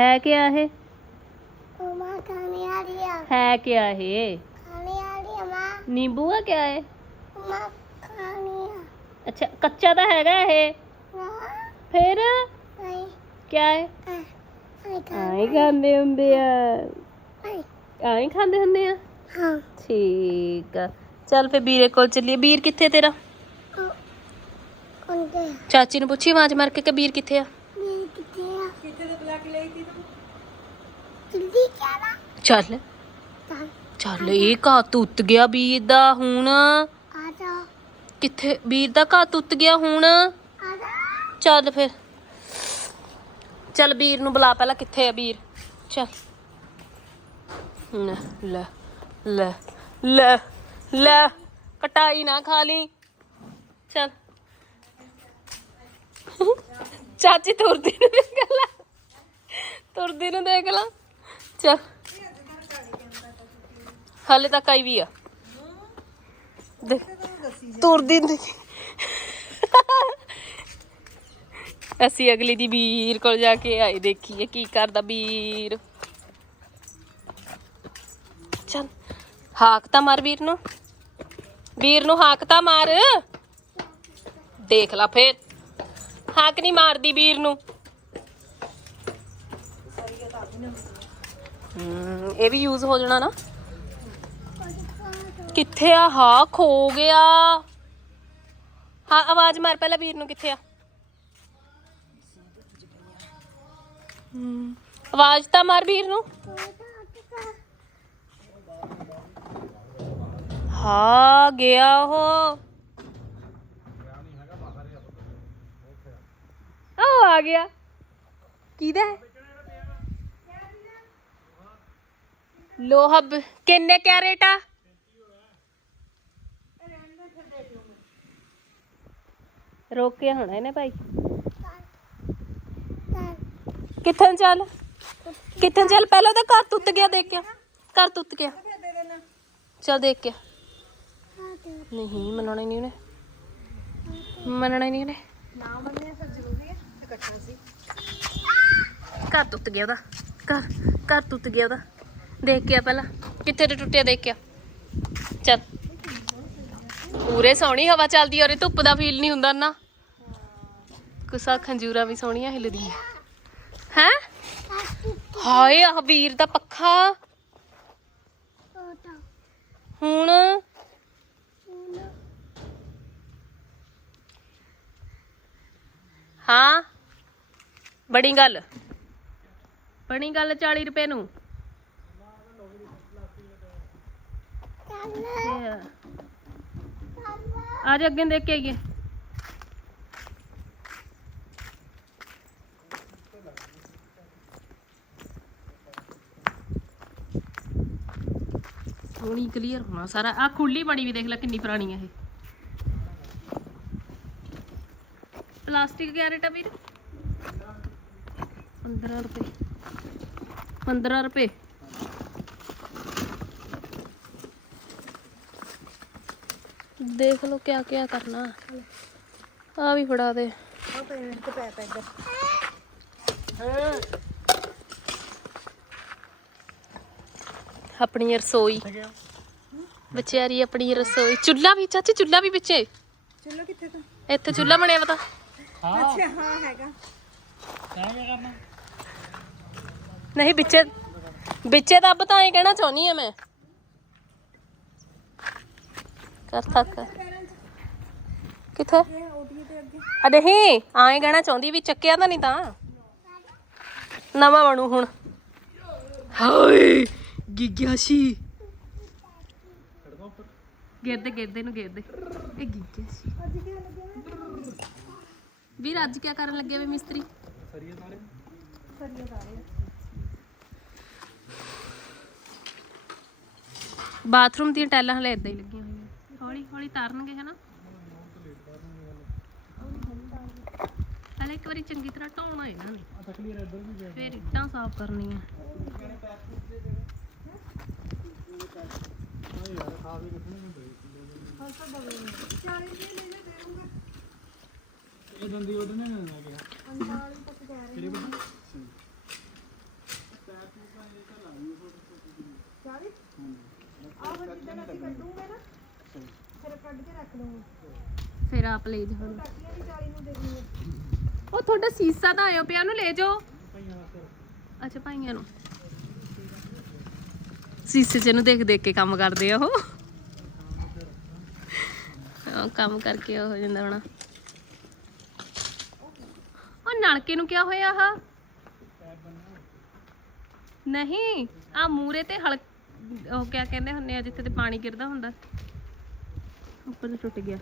ਹੈ ਕਿਆ ਇਹ? ਮਾਂ ਖਾਣੇ ਵਾਲੀ ਆ। ਹੈ ਕਿਆ ਇਹ? ਖਾਣੇ ਵਾਲੀ ਆ ਮਾਂ। ਨਿੰਬੂ ਆ ਕਿਆ ਇਹ? ਮਾਂ ਖਾਣੀ ਆ। ਅੱਛਾ ਕੱਚਾ ਤਾਂ ਹੈਗਾ ਇਹ। ਫਿਰ? ਨਹੀਂ ਕਿਆ ਹੈ ਆਈ ਆਏ ਹੁੰਦੇ ਆ। ਆਏ। ਖਾਂਦੇ ਹੁੰਦੇ ਆ? ਹਾਂ। ਠੀਕ ਆ। ਚੱਲ ਫੇ ਵੀਰੇ ਕੋਲ ਚੱਲੀਏ। ਵੀਰ ਕਿੱਥੇ ਤੇਰਾ? ਚਾਚੀ ਨੂੰ ਪੁੱਛੀ ਆਵਾਜ਼ ਮਾਰ ਕੇ ਕਿ ਵੀਰ ਕਿੱਥੇ ਆ? ਚੱਲ। ਚੱਲ। ਇਹ ਘਾਹ ਤੁੱਤ ਗਿਆ ਵੀਰ ਦਾ ਹੁਣ। ਆ ਜਾ। ਕਿੱਥੇ? ਵੀਰ ਦਾ ਘਾਹ ਤੁੱਤ ਗਿਆ ਹੁਣ। ਆ ਜਾ। ਚੱਲ ਫਿਰ। ਚੱਲ ਵੀਰ ਨੂੰ ਬੁਲਾ ਪਹਿਲਾਂ ਕਿੱਥੇ ਆ ਵੀਰ? ਚੱਲ। ਲੈ ਲੈ ਲੈ ਲੈ। ਕਟਾਈ ਨਾ ਖਾ ਲਈ। ਚੱਲ। ਚਾਚੀ ਤੁਰਦੀ ਨੂੰ ਦੇਖ ਲੈ। ਤੁਰਦੀ ਨੂੰ ਦੇਖ ਲਾ। ਚੱਲ ਹਾਲੇ ਤੱਕ ਆਈ ਵੀ ਆ। ਦੇਖ ਤੁਰਦੀ ਨੂੰ। ਅਸੀਂ ਅਗਲੀ ਦੀ ਵੀਰ ਕੋਲ ਜਾ ਕੇ ਆਏ, ਦੇਖੀਏ ਕੀ ਕਰਦਾ ਵੀਰ। ਚੱਲ, ਹਾਕ ਤਾਂ ਮਾਰ ਵੀਰ ਨੂੰ। ਵੀਰ ਨੂੰ ਹਾਕ ਤਾਂ ਮਾਰ। ਦੇਖ ਲਾ ਫੇਰ। ਹਾਕ ਨਹੀਂ ਮਾਰਦੀ ਵੀਰ ਨੂੰ। ਇਹ ਵੀ ਯੂਜ਼ ਹੋ ਜਾਣਾ ਨਾ। ਕਿੱਥੇ ਆ? ਹਾਂ ਖੋ ਗਿਆ। ਹਾਂ ਆਵਾਜ਼ ਮਾਰ ਪਹਿਲਾਂ ਵੀਰ ਨੂੰ ਕਿੱਥੇ ਆ? ਆਵਾਜ਼ ਤਾਂ ਮਾਰ ਵੀਰ ਨੂੰ। ਹਾਂ ਗਿਆ ਉਹ। ਉਹ ਆ ਗਿਆ। ਕਿਹਦਾ ਹੈ? ਲੋਹਾ ਬ- ਕਿੰਨੇ ਕੈਰੇਟ ਰੇਟ ਆ? ਰੋਕਿਆ ਹੋਣਾ ਇਹਨੇ ਭਾਈ। ਕਿੱਥੇ ਚੱਲ? ਕਿੱਥੇ ਚੱਲ? ਪਹਿਲਾਂ ਤਾਂ ਘਰ ਟੁੱਟ ਗਿਆ ਦੇਖ ਕੇ ਘਰ ਟੁੱਟ ਗਿਆ। ਚੱਲ ਦੇਖ ਕੇ ਨਹੀਂ, ਮੰਨਣਾ ਹੀ ਨਹੀਂ ਉਹਨੇ। ਮੰਨਣਾ ਹੀ ਨਹੀਂ ਉਹਨੇ। ਘਰ ਟੁੱਟ ਗਿਆ ਉਹਦਾ। ਘਰ ਘਰ ਟੁੱਟ ਗਿਆ ਉਹਦਾ। ਦੇਖ ਕੇ ਆ ਪਹਿਲਾਂ। ਕਿੱਥੇ ਤੇ ਟੁੱਟਿਆ ਦੇਖ ਕੇ ਆ। ਚੱਲ। ਪੂਰੇ ਸੋਹਣੀ ਹਵਾ ਚੱਲਦੀ ਔਰ ਧੁੱਪ ਦਾ ਫੀਲ ਨਹੀਂ ਹੁੰਦਾ ਨਾ ਕੁਸਾ ਖੰਜੂਰਾ ਵੀ ਸੋਹਣੀਆਂ ਹਿੱਲਦੀਆਂ ਹੈ? ਹਾਏ, ਆਹ ਵੀਰ ਦਾ ਪੱਖਾ। ਹੁਣ? ਹਾਂ? ਬੜੀ ਗੱਲ। ਬਣੀ ਗੱਲ 40 ਰੁਪਏ ਨੂੰ। ਆ ਜਾ ਅੱਗੇ ਦੇਖ ਕੇ ਆਈਏ। ਸੋਹਣੀ ਕਲੀਅਰ ਹੋਣਾ ਸਾਰਾ। ਆ ਖੁੱਲੀ ਬਣੀ ਵੀ ਦੇਖ ਲੈ ਕਿੰਨੀ ਪੁਰਾਣੀ ਆ ਇਹ। ਪਲਾਸਟਿਕ ਕਿਆ ਰੇਟ ਆ ਵੀਰ। 15 ਰੁਪਏ। 15 ਰੁਪਏ। ਦੇਖ ਲਓ ਕਿਆ ਕਿਆ ਕਰਨਾ। ਆ ਵੀ ਫੜਾ ਦੇ। ਆਪਣੀ ਰਸੋਈ। ਵਿਚਾਰੀ ਆਪਣੀ ਰਸੋਈ। ਚੁੱਲਾ ਵੀ ਚਾਚੀ ਚੁੱਲਾ ਵੀ ਵਿੱਚੇ ਚਲੋ ਕਿੱਥੇ ਤੋਂ? ਇੱਥੇ ਚੁੱਲਾ ਬਣਿਆ ਪਤਾ ਅੱਛਾ ਹਾਂ ਹੈਗਾ। ਨਹੀਂ ਵਿੱਚੇ ਵਿੱਚੇ ਤਾਂ ਤਾਂ ਇਹ ਕਹਿਣਾ ਚਾਹੁੰਦੀ ਆ ਮੈਂ। ਕਰ ਥੱਕ। ਕਿੱਥੇ? ਆ ਨਹੀਂ, ਆਏ ਕਹਿਣਾ ਚਾਹੁੰਦੀ ਵੀ ਚੱਕਿਆ ਤਾਂ ਨਹੀਂ ਤਾਂ। ਨਵਾਂ ਬਣੂ ਹੁਣ। ਹਾਏ ਗਿੱਗਿਆਸ਼ੀ ਗਿਰਦੇ ਗਿਰਦੇ ਨੂੰ ਗਿਰਦੇ। ਇਹ ਗਿੱਗਿਆਸ਼ੀ ਵੀਰ, ਅੱਜ ਕੀ ਕਰਨ ਲੱਗੇ ਵੇ ਮਿਸਤਰੀ? ਸਰੀਆ ਸਾਰੇ ਬਾਥਰੂਮ ਦੀਆਂ ਟੈਲਾਂ ਹਲੇ ਇਦਾਂ ਹੀ ਲੱਗੀਆਂ ਹੌਲੀ ਹੌਲੀ ਤਾਰਨਗੇ, ਹਨਾ? ਪਹਿਲੇ ਇੱਕ ਵਾਰੀ ਚੰਗੀ ਤਰ੍ਹਾਂ ਢੋਣਾ ਇਹਨਾਂ ਨੇ। ਆ ਤਕਲੀਰ ਇੱਧਰ ਵੀ ਫਿਰ ਇੱਟਾਂ ਸਾਫ਼ ਕਰਨੀਆਂ। ਯਾਰ ਖਾ ਵੀ ਕਿੱਥੇ ਨਹੀਂ ਹੁੰਦੇ ਇਹ ਦੰਦੀ ਉਹਦੇ ਨੇ ਨਾ ਗਿਆ ਕਿਹੜੇ ਬੰਦੇ ਸਾਰੇ ਆਹ ਫਿਰ ਜਿੱਦਾਂ ਅਸੀਂ ਕੱਢੂਗੇ ਨਾ ਫਿਰ ਕੱਢ ਕੇ ਰੱਖ ਲਵਾਂਗੇ ਫਿਰ ਆਪ ਲੈ ਜਾਓ। ਟਾਕੀਆਂ ਵੀ 40 ਨੂੰ ਦੇਣੀ ਹੈ ਉਹ ਤੁਹਾਡਾ ਸੀਸਾ ਤਾਂ ਆਇਓ ਪਿਆ ਉਹਨੂੰ ਲੈ ਜਾਓ। ਅੱਛਾ ਭਾਈਆਂ ਨੂੰ। ਸੀਸੇ 'ਚ ਇਹਨੂੰ ਦੇਖ ਦੇਖ ਕੇ ਕੰਮ ਕਰਦੇ ਆ ਉਹ। ਕੰਮ ਕਰਕੇ ਉਹ ਹੋ ਜਾਂਦਾ ਹੋਣਾ। ਉਹ ਨਲਕੇ ਨੂੰ ਕਿਆ ਹੋਇਆ ਆ ਨਹੀਂ ਆ ਮੂਰੇ ਤੇ ਹਲ ਉਹ ਕਿਆ ਕਹਿੰਦੇ ਹੁੰਦੇ ਆ ਜਿੱਥੇ ਤੇ ਪਾਣੀ ਗਿਰਦਾ ਹੁੰਦਾ। ਉੱਪਰ ਤੋਂ ਟੁੱਟ ਗਿਆ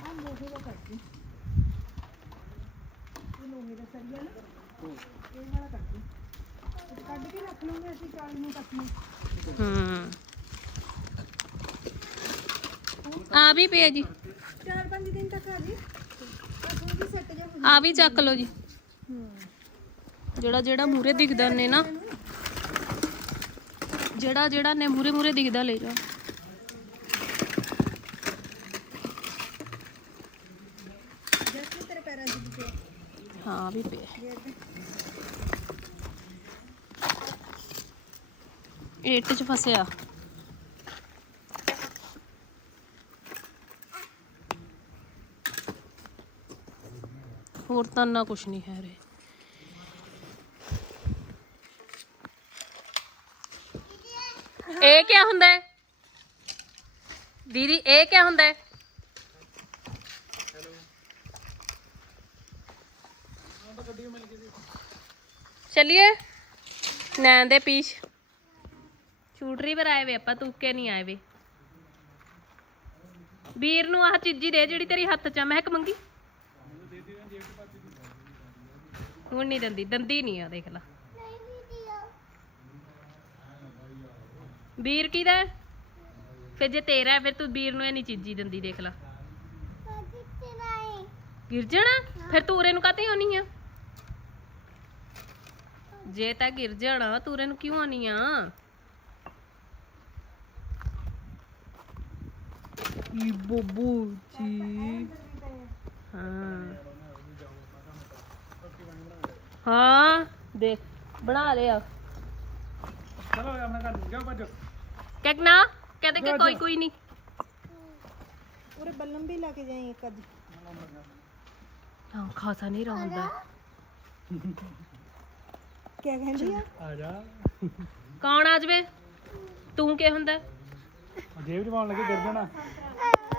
ਆ ਲੋਹੇ ਦਾ ਕੱਢ ਦੇ ਇਹ ਲੋਹੇ ਦਾ ਸਰੀਆ ਨਾ ਇਹ ਵਾਲਾ ਕੱਢ ਦੇ ਇਹ ਕੱਢ ਕੇ ਰੱਖ ਲਵਾਂਗੇ ਅਸੀਂ 40 ਨੂੰ ਕੱਟਣੀ ਹੂੰ ਆ ਵੀ ਪਿਆ ਜੀ ਚਾਰ ਪੰਜ ਦਿਨ ਤੱਕ ਆ ਜੀ ਆ ਥੋੜੀ ਸੈੱਟ ਜਾ ਹੋ ਆ ਵੀ ਚੱਕ ਲਓ ਜੀ ਹੂੰ ਜਿਹੜਾ ਜਿਹੜਾ ਮੂਰੇ ਦਿਖਦਾ ਨੇ ਨਾ ਜਿਹੜਾ ਜਿਹੜਾ ਨੇ ਮੂਰੇ ਮੂਰੇ ਦਿਖਦਾ ਲੈ ਜਾ ਜੈਸੇ ਤੇਰੇ ਪੈਰਾਂ 'ਚ ਦਿਖੇ ਹਾਂ ਵੀ ਪਿਆ ਇੱਟ 'ਚ ਫਸਿਆ। ਹੋਰ ਤਾਂ ਨਾ ਕੁਛ ਨਹੀਂ ਹੈ ਰੇ। ਇਹ ਕੀ ਹੁੰਦਾ ਹੈ? ਦੀਦੀ, ਇਹ ਕੀ ਹੁੰਦਾ ਹੈ? ਚਲਿਏ? ਨੈਣ ਦੇ ਪੀਛ ਸ਼ੂਟਰੀ ਪਰ ਆਏ ਵੇ ਆਪਾਂ ਤੁੱਕੇ ਨਹੀਂ ਆਏ ਵੇ। ਵੀਰ ਨੂੰ ਆਹ ਚੀਜ਼ੀ ਦੇ ਜਿਹੜੀ ਤੇਰੀ ਹੱਥ 'ਚ ਆ ਮਹਿਕ ਮੰਗੀ? ਹੁਣ ਨਹੀਂ ਦੰਦੀ ਦੰਦੀ ਨਹੀਂ ਆ ਦੇਖ ਲਾ। ਵੀਰ ਕਿਹਦਾ ਹੈ? ਫਿਰ ਜੇ ਤੇਰਾ ਹੈ, ਫਿਰ ਤੂੰ ਵੀਰ ਨੂੰ ਇਹ ਨਹੀਂ ਚੀਜ਼ੀ ਦਿੰਦੀ ਦੇਖ ਲਾ। ਗਿਰ ਜਾਣਾ ਫਿਰ ਤੂੰ ਉਰੇ ਨੂੰ ਕਾਤੇ ਆਉਣੀ ਆ? ਜੇ ਤਾਂ ਗਿਰ ਜਾਣਾ ਤੂੰ ਕਿਉਂ ਆਉਣੀ ਆ? ਈ ਬੋਬੂ ਜੀ। ਹਾਂ। ਹਾਂ ਦੇਖ ਬਣਾ ਲਿਆ। ਚਲੋ ਆਪਣਾ ਘਰ ਨੂੰ ਜਾਓ ਭੱਜੋ ਕਹਿਣਾ ਕਹਦੇ ਕਿ ਕੋਈ ਕੋਈ ਨਹੀਂ। ਉਰੇ ਬੱਲਮ ਵੀ ਲਾ ਕੇ ਜਾਈ ਇੱਕ ਅੱਜ ਹਾਂ ਖਾਸਾ ਨਹੀਂ ਰਹਿੰਦਾ ਕੀ ਕਹਿੰਦੀ ਆ? ਆ ਜਾ। ਕੌਣ ਆ ਜਵੇ? ਤੂੰ ਕੀ ਹੁੰਦਾ? ਜੇਬ ਚ ਪਾਉਣ ਲੱਗੇ ਗਿਰ ਜਾਣਾ।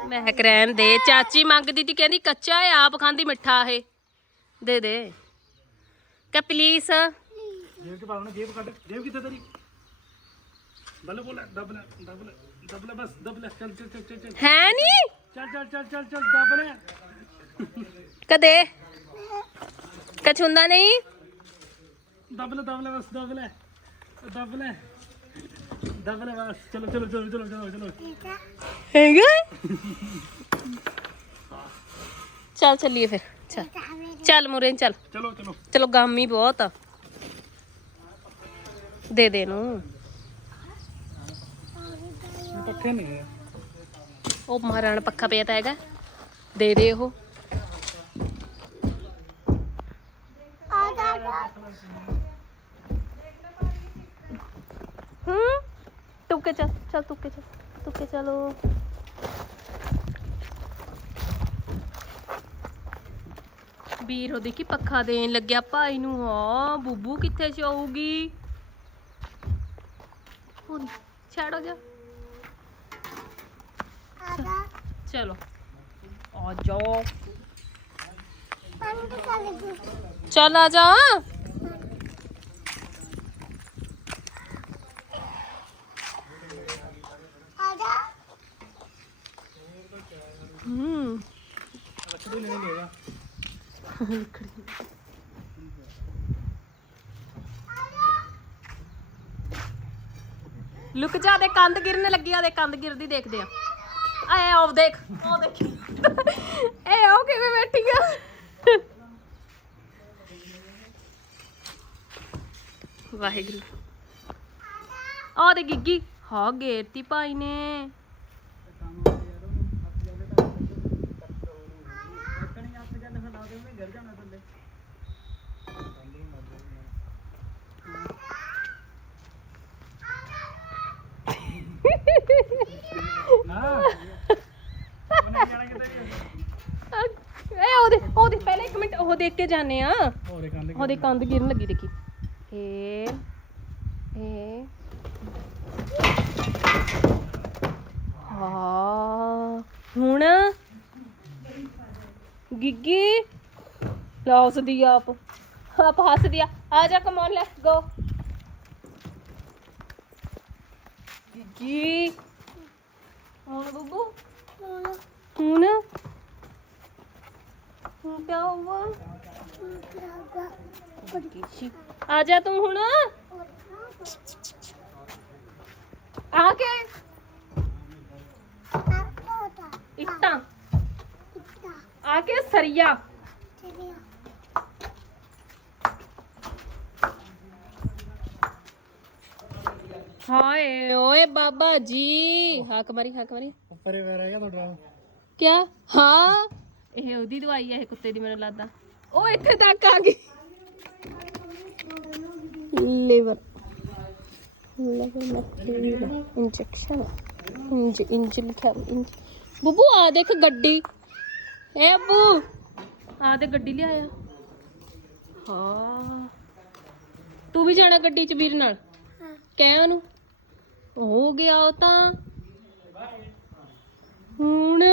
ਮੈਂ ਕਰੈਨ ਦੇ ਚਾਚੀ ਮੰਗਦੀ ਤੀ ਕਹਿੰਦੀ ਕੱਚਾ ਹੈ ਆਪ ਖਾਂਦੀ ਮਿੱਠਾ ਇਹ। ਦੇ ਦੇ। ਕਿ ਪਲੀਜ਼ ਜੇਬ ਚ ਪਾ ਲੈਣਾ ਜੇਬ ਕੱਢ। ਜੇਬ ਕਿੱਥੇ ਤੇਰੀ? ਬੱਲੇ ਬੋਲ ਦਬ ਲੈ ਦਬ ਲੈ ਦਬ ਲੈ ਬਸ ਦਬ ਲੈ ਚੱਲ ਚੱਲ ਚੱਲ ਚੱਲ ਚੱਲ। ਹੈ ਨਹੀਂ ਚੱਲ ਚੱਲ ਚੱਲ ਚੱਲ ਚੱਲ ਦਬ ਲੈ। ਕਦੇ? ਕੁਛ ਹੁੰਦਾ ਨਹੀਂ? ਦਬ ਲੈ ਦਬ ਲੈ ਬਸ ਦਬ ਲੈ ਦਬ ਲੈ ਦਬ ਲੈ ਬਸ। ਚਲੋ ਚਲੋ ਚਲੋ ਚਲੋ ਚਲੋ ਚਲੋ। ਹੈਗਾ? ਚੱਲ ਚੱਲੀਏ ਫਿਰ। ਚੱਲ। ਚੱਲ ਮੁਰੇ ਚੱਲ। ਚਲੋ ਚਲੋ। ਚਲੋ ਗਾਮੀ ਬਹੁਤ ਆ। ਦੇ ਦੇ ਨੂੰ ਪੱਖੇ ਨਹੀਂ ਹੈ ਉਹ ਮਹਾਰਾਣਾ ਪੱਖਾ ਪਿਆ ਤਾਂ ਹੈਗਾ। ਦੇ ਦੇ ਉਹ। ਹੂੰ? ਤੁੱਕੇ ਚੱਲ ਚੱਲ ਤੁੱਕੇ ਚੱਲ ਤੁੱਕੇ ਚਲੋ। ਵੀਰ ਉਹ ਦੇਖੀ ਪੱਖਾ ਦੇਣ ਲੱਗਿਆ ਭਾਈ ਨੂੰ। ਹਾਂ ਬੂਬੂ ਕਿੱਥੇ ਜਾਊਗੀ ਹੁਣ ਛੱਡੋ ਜਾ। ਚਲੋ ਆ ਜਾਓ। ਚੱਲ ਆ ਜਾ ਹੂੰ ਲੱਕੜੀ ਲੈ ਲੈ ਜਾ ਲੁਕ ਜਾ ਦੇ ਕੰਧ ਗਿਰਨ ਲੱਗੀ ਆ ਦੇ ਕੰਧ ਗਿਰਦੀ ਦੇਖਦੇ ਆ। ਆਏ ਆਓ, ਦੇਖ। ਉਹ ਦੇਖ। ਇਹ ਆਓ ਕਿਵੇਂ ਬੈਠੀ ਆ। ਵਾਹਿਗੁਰੂ। ਆ ਦੇ ਗਿੱਗੀ। ਹਾਂ, ਗੇਰਤੀ ਭਾਈ ਨੇ ਏ ਉਹਦੇ ਉਹਦੇ ਪਹਿਲੇ ਇੱਕ ਮਿੰਟ ਉਹ ਦੇਖ ਕੇ ਜਾਣੇ ਆ। ਉਹਦੇ ਕੰਧ ਗਿਰਨ ਲੱਗੀ ਦੇਖੀ। ਏ ਏ ਹਾਂ ਹੁਣ ਗਿੱਗੀ ਲਾ ਹੱਸਦੀ ਆ ਆਪ। ਆਪ ਹੱਸਦੀ ਆ। ਆ ਜਾ ਕਮ ਔਨ ਲੈਟਸ ਗੋ ਗਿੱਗੀ। ਹੁਣ ਬੱਬੂ? ਹੁਣ? ਹੁਣ ਕਿਆ ਹੋਊਗਾ? ਗਿੱਗੀ ਆ ਜਾ ਤੂੰ ਹੁਣ। ਆ ਕੇ। ਇੱਟਾਂ। ਆ ਕੇ ਸਰੀਆ। ਹਾਏ ਓਏ ਬਾਬਾ ਜੀ। ਹੱਕ ਮਾਰੀ ਹੱਕ ਮਾਰੀ। ਉੱਪਰੇ ਰਹਿ ਗਿਆ ਤੁਹਾਡਾ। ਕਿਆ? ਹਾਂ। ਇਹ ਉਹਦੀ ਦਵਾਈ ਹੈ ਇਹ ਕੁੱਤੇ ਦੀ ਮੈਨੂੰ ਲੱਗਦਾ। ਉਹ ਇੱਥੇ ਤੱਕ ਆ ਗਈ। ਲਿਵਰ। Liver injection. ਇੰਜ ਇੰਜ ਲਿਖਿਆ ਇੰਜ। ਬੁੱਬੂ ਆ ਦੇਖ ਗੱਡੀ। ਏ ਅੱਬੂ ਆ ਤੇ ਗੱਡੀ ਲਿਆਇਆ। ਹਾਂ। ਤੂੰ ਵੀ ਜਾਣਾ ਗੱਡੀ ਚ ਵੀਰ ਨਾਲ? ਕਹਿ ਉਹਨੂੰ। ਹੋ ਗਿਆ ਉਹ ਤਾਂ। ਹੁਣ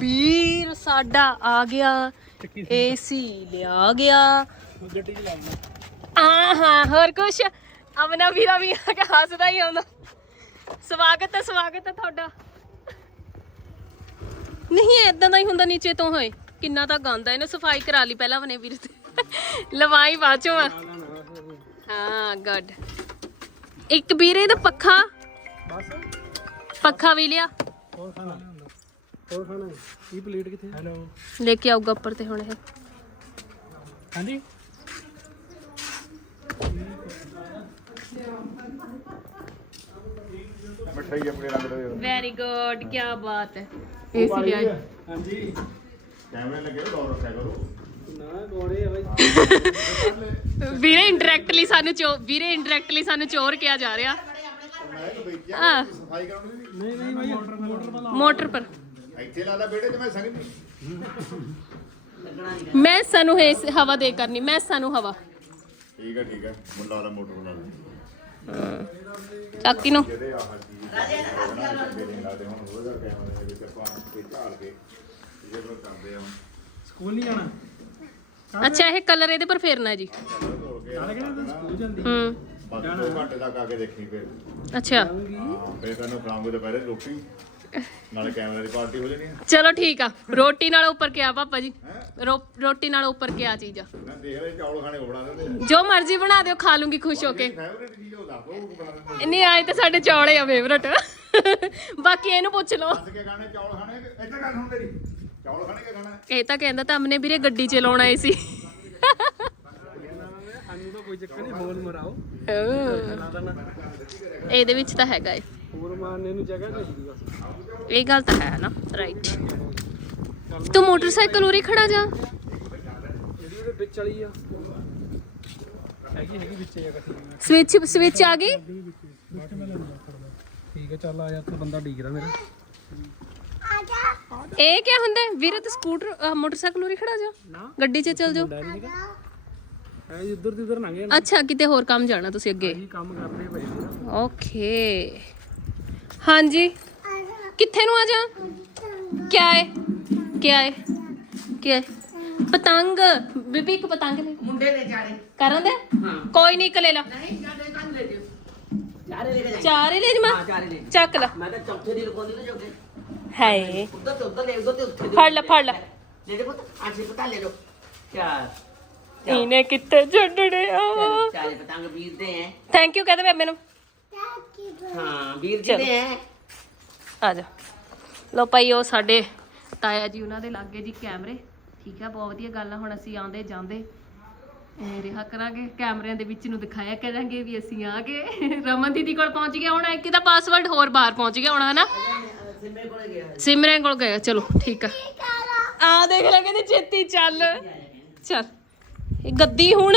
ਵੀਰ ਸਾਡਾ ਆ ਗਿਆ। ਏਸੀ ਲਿਆ ਗਿਆ। ਗੱਡੀ ਚ ਲਾਉਣਾ ਆ ਹਾਂ ਹੋਰ ਕੁਛ? ਆਪਣਾ ਵੀਰਾ ਵੀ ਆ ਕੇ ਹੱਸਦਾ ਹੀ ਆਉਂਦਾ। ਸਵਾਗਤ ਹੈ ਸਵਾਗਤ ਹੈ ਤੁਹਾਡਾ। ਨਹੀਂ ਏਦਾਂ ਦਾ ਹੀ ਹੁੰਦਾ ਨੀਚੇ ਤੋਂ ਹੋਏ। ਕਿੰਨਾ ਤਾਂ ਗੰਦਾ ਇਹਨੇ ਸਫ਼ਾਈ ਕਰਾ ਲਈ ਪਹਿਲਾਂ ਬਨੇ ਵੀਰ ਤੇ। ਲਵਾਈ ਬਾਅਦ ਚੋਂ ਆ। ਹਾਂ ਗੁੱਡ ਇੱਕ ਵੀਰੇ ਦਾ ਪੱਖਾ। ਬਸ। ਪੱਖਾ ਵੀ ਲਿਆ। ਹੋਰ ਖਾਣਾ ਹੋਰ ਖਾਣਾ ਇਹ ਪਲੇਟ ਕਿੱਥੇ ਹੈਲੋ ਲੈ ਕੇ ਆਊਗਾ ਉੱਪਰ ਤੇ ਹੁਣ ਇਹ। ਹਾਂਜੀ? ਮਿਠਾਈ ਆਪਣੇ ਰੰਗ ਦੇ ਵੈਰੀ ਗੁੱਡ ਕੀ ਬਾਤ ਹੈ। ਏਸੀ ਲਿਆ ਹਾਂਜੀ। ਕੈਮਰੇ ਲੱਗੇ ਨੇ ਦੌਰ ਰੱਖਿਆ ਕਰੋ। ਨਾ ਗੋੜੇ ਆ ਬਾਈ। ਵੀਰੇ ਇੰਡਾਇਰੈਕਟਲੀ ਸਾਨੂੰ ਚੋ ਵੀਰੇ ਇੰਡਾਇਰੈਕਟਲੀ ਸਾਨੂੰ ਚੋਰ ਕਿਹਾ ਜਾ ਰਿਹਾ। ਮੈਂ ਤਾਂ ਬਈ ਆ ਸਫ਼ਾਈ ਕਰਾਉਣੀ ਸੀ ਨਹੀਂ। ਨਹੀਂ ਬਾਈ ਮੋਟਰ ਮੋਟਰ ਪਰ। ਇੱਥੇ ਲਾ ਲੈ ਬੇਟੇ ਤੇ ਮੈਂ ਸੰਗ ਨਹੀਂ। ਮੈਂ ਸਾਨੂੰ ਇਸ ਹਵਾ ਦੇ ਕਰਨੀ ਮੈਂ ਸਾਨੂੰ ਹਵਾ। ਠੀਕ ਹੈ ਠੀਕ ਹੈ ਮੁੰਡਾ ਵਾਲਾ ਮੋਟਰ ਬਣਾ ਲੈ। ਚਾਕੀ ਨੂੰ ਜਿਹੜੇ ਆਹ ਚੀਜ਼ ਬਣਾ ਕੇ ਦੇ ਲਾਦੇ ਹੁਣ ਉਹਦਾ ਕੈਮਰੇ ਦੇ ਵਿੱਚ ਆਪਾਂ ਤੇ ਝਾਲ ਕੇ ਜਦੋਂ ਕਰਦੇ ਆ ਹੁਣ। ਸਕੂਲ ਨਹੀਂ ਜਾਣਾ? ਅੱਛਾ ਇਹ ਕਲਰ ਇਹਦੇ ਪਰ ਫੇਰਨਾ ਹੈ ਜੀ ਨਾਲੇ ਕਹਿੰਦੇ ਸਕੂਲ ਜਾਂਦੀ? ਹੂੰ। ਬਸ ਦੋ ਘੰਟੇ ਤੱਕ ਆ ਕੇ ਦੇਖੀ ਫਿਰ। ਅੱਛਾ। ਹਾਂ ਫਿਰ ਤੈਨੂੰ ਖਿਲਾਉਂਗੇ ਦੁਪਹਿਰੇ ਰੋਟੀ। ਨਾਲੇ ਕੈਮਰੇ ਦੀ ਪਾਰਟੀ ਹੋ ਜਾਣੀ ਹੈ ਚਲੋ ਠੀਕ ਆ। ਰੋਟੀ ਨਾਲ ਉੱਪਰ ਕਿਆ ਪਾਪਾ ਜੀ? ਰੋ- ਰੋਟੀ ਨਾਲ ਉੱਪਰ ਕਿਆ ਚੀਜ਼ ਆ? ਨਾ ਦੇਖ ਲੈ ਚੌਲ ਖਾਣੇ ਉਹ ਬਣਾ ਦਿੰਦੇ ਜੋ ਮਰਜ਼ੀ ਬਣਾ ਦਿਓ ਖਾ ਲੂੰਗੀ ਖੁਸ਼ ਹੋ ਕੇ। ਫੇਵਰੇਟ ਚੀਜ਼ ਉਹ ਦੱਸ ਉਹ ਬਣਾ ਦਿੰਦੇ ਨਹੀਂ ਆਏ ਤਾਂ ਸਾਡੇ ਚੌਲੇ ਆ ਫੇਵਰਟ ਬਾਕੀ ਇਹਨੂੰ ਪੁੱਛ ਲਓ। ਦੱਸ ਕੇ ਖਾਣੇ ਚੌਲ ਖਾਣੇ ਕਿ- ਇੱਧਰ ਗੱਲ ਸੁਣ ਤੇਰੀ। ਚੌਲ ਖਾਣੇ ਕਿ ਖਾਣਾ? ਇਹ ਤਾਂ ਕਹਿੰਦਾ ਤਾਂ ਅਮਨੇ ਵੀਰੇ ਗੱਡੀ ਚ ਲਾਉਣ ਆਏ ਸੀ। ਸਾਨੂੰ ਤਾਂ ਕੋਈ ਚੱਕਰ ਨਹੀਂ ਬੋਲ ਮਰਾਓ। ਓ, ਲਾ ਦੇਣਾ ਇਹਦੇ ਵਿੱਚ ਤਾਂ ਹੈਗਾ ਏ। ਹੋਰ ਮਾਰਨੇ ਨੂੰ ਜਗ੍ਹਾ ਚਾਹੀਦੀ ਬਸ। ਇਹ ਗੱਲ ਤਾਂ ਹੈ ਨਾ ਰਾਈਟ ਤੂੰ ਮੋਟਰਸਾਈਕਲ ਉਰੇ ਖੜਾ ਜਾ। ਜਿਹੜੀ ਉਹਦੇ ਵਿੱਚ ਵਾਲੀ ਆ। ਹੈਗੀ ਹੈਗੀ ਵਿੱਚ ਠੀਕ ਹੈ ਸਵਿਚ ਸਵਿਚ ਆ ਗਈ? ਮੈਂ ਠੀਕ ਹੈ ਚੱਲ ਆ ਜਾ ਤੂੰ ਬੰਦਾ ਡੀਕਦਾ ਮੇਰਾ। ਇਹ ਕੀ ਹੁੰਦਾ? ਵੀਰੇ ਤੇ ਸਕੂਟਰ ਮੋਟਰਸਾਈਕਲ ਉਰੇ ਖੜਾ ਜਾ। ਗੱਡੀ 'ਚ ਚੱਲ ਇੱਧਰ ਦੀ ਉੱਧਰ ਲੰਘੇ ਅੱਛਾ ਕਿਤੇ ਹੋਰ ਕੰਮ ਜਾਣਾ ਤੁਸੀਂ ਅੱਗੇ। ਕੰਮ ਕਰਦੇ ਪਏ ਸੀ ਓਕੇ। ਹਾਂਜੀ। ਕਿੱਥੇ ਨੂੰ ਆ ਜਾ? ਕਿਆ ਹੈ ਕਿਆ ਹੈ ਕਿਆ ਹੈ ਪਤੰਗ। ਬੀਬੀ ਇੱਕ ਪਤੰਗ ਲੈ। ਮੁੰਡੇ ਨੇ ਚਾਰੇ ਕਰਨ ਦੇ ਕੋਈ ਨਹੀਂ ਇੱਕ ਲੈ ਲਾ। ਨਹੀਂ ਚਾਰੇ ਕੰਨ ਲੈ ਜਿਓ। ਚਾਰੇ ਲੈ ਕੇ ਚਾਰ ਹੀ ਲੈ ਜਮਾ। ਹਾਂ ਚਾਰੇ ਲੈ ਚੱਕ ਲਾ। ਮੈਂ ਤਾਂ ਚੌਥੇ ਦੀ ਲਗਾਉਂਦੀ ਤੇ ਚੌਥੇ। ਹਾਏ। ਉੱਧਰ ਤੇ ਉੱਧਰ ਲੈ ਉੱਧਰ ਤੇ ਉੱਥੇ ਫੜ ਲੈ ਫੜ ਲੈ। ਲੈ ਦੇ ਪੁੱਤ ਆਂਸੀ ਪਤਾ ਲੈ ਲਓ ਚਾਰ। ਇਹਨੇ ਕਿੱਥੇ ਛੱਡਣੇ ਆ? ਚਾਰੇ ਪਤੰਗ ਵੀਰਦੇ ਐ। ਥੈਂਕ ਯੂ ਕਹਦੇ ਬੇਬੇ ਨੂੰ। ਹਾਂ। ਵੀਰ ਜੀ ਨੇ ਐ ਆ ਜਾ। ਲੋ ਭਾਈ ਉਹ ਸਾਡੇ ਤਾਇਆ ਜੀ ਉਹਨਾਂ ਦੇ ਲਾਗੇ ਜੀ ਕੈਮਰੇ। ਠੀਕ ਆ ਬਹੁਤ ਵਧੀਆ ਗੱਲ ਆ। ਹੁਣ ਅਸੀਂ ਆਉਂਦੇ ਜਾਂਦੇ ਰਿਹਾ ਕਰਾਂਗੇ। ਕੈਮਰਿਆਂ ਦੇ ਵਿੱਚ ਨੂੰ ਦਿਖਾਇਆ ਕਰਾਂਗੇ ਵੀ ਅਸੀਂ ਆ ਗਏ। ਰਮਨ ਦੀਦੀ ਕੋਲ ਪਹੁੰਚ ਗਿਆ ਹੁਣ ਇੱਕ ਦਾ ਪਾਸਵਰਡ ਹੋਰ ਬਾਹਰ ਪਹੁੰਚ ਗਿਆ ਹੁਣ ਹਨਾ? ਸਿੰਮੇ ਕੋਲੇ ਗਿਆ। ਸਿਮਰਨ ਕੋਲ ਗਏ ਚਲੋ ਠੀਕ ਆ। ਆ? ਦੇਖ ਲੈ ਕਹਿੰਦੇ ਛੇਤੀ ਚੱਲ। ਚੱਲ। ਇਹ ਗੱਦੀ ਹੁਣ